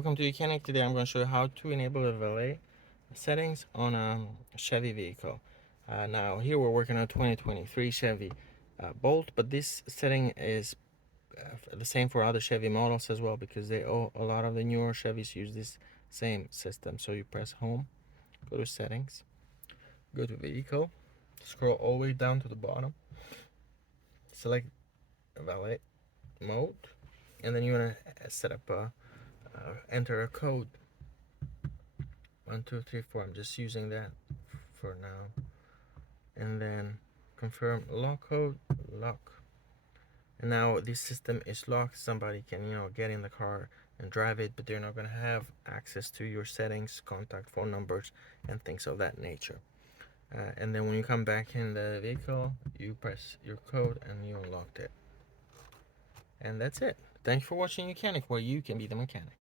Welcome to Mechanic. Today I'm going to show you how to enable the valet settings on a Chevy vehicle. Now here we're working on a 2023 Chevy Bolt, but this setting is the same for other Chevy models as well, because a lot of the newer Chevys use this same system. So you press home, go to settings, go to vehicle, scroll all the way down to the bottom, select valet mode, and then you want to set up enter a code 1 2 3 4. I'm just using that for now, and then confirm lock code, lock. And now this system is locked. Somebody can get in the car and drive it, but they're not going to have access to your settings, contact phone numbers, and things of that nature. And then when you come back in the vehicle, you press your code and you unlocked it. And that's it. Thanks for watching Mechanic, where you can be the mechanic.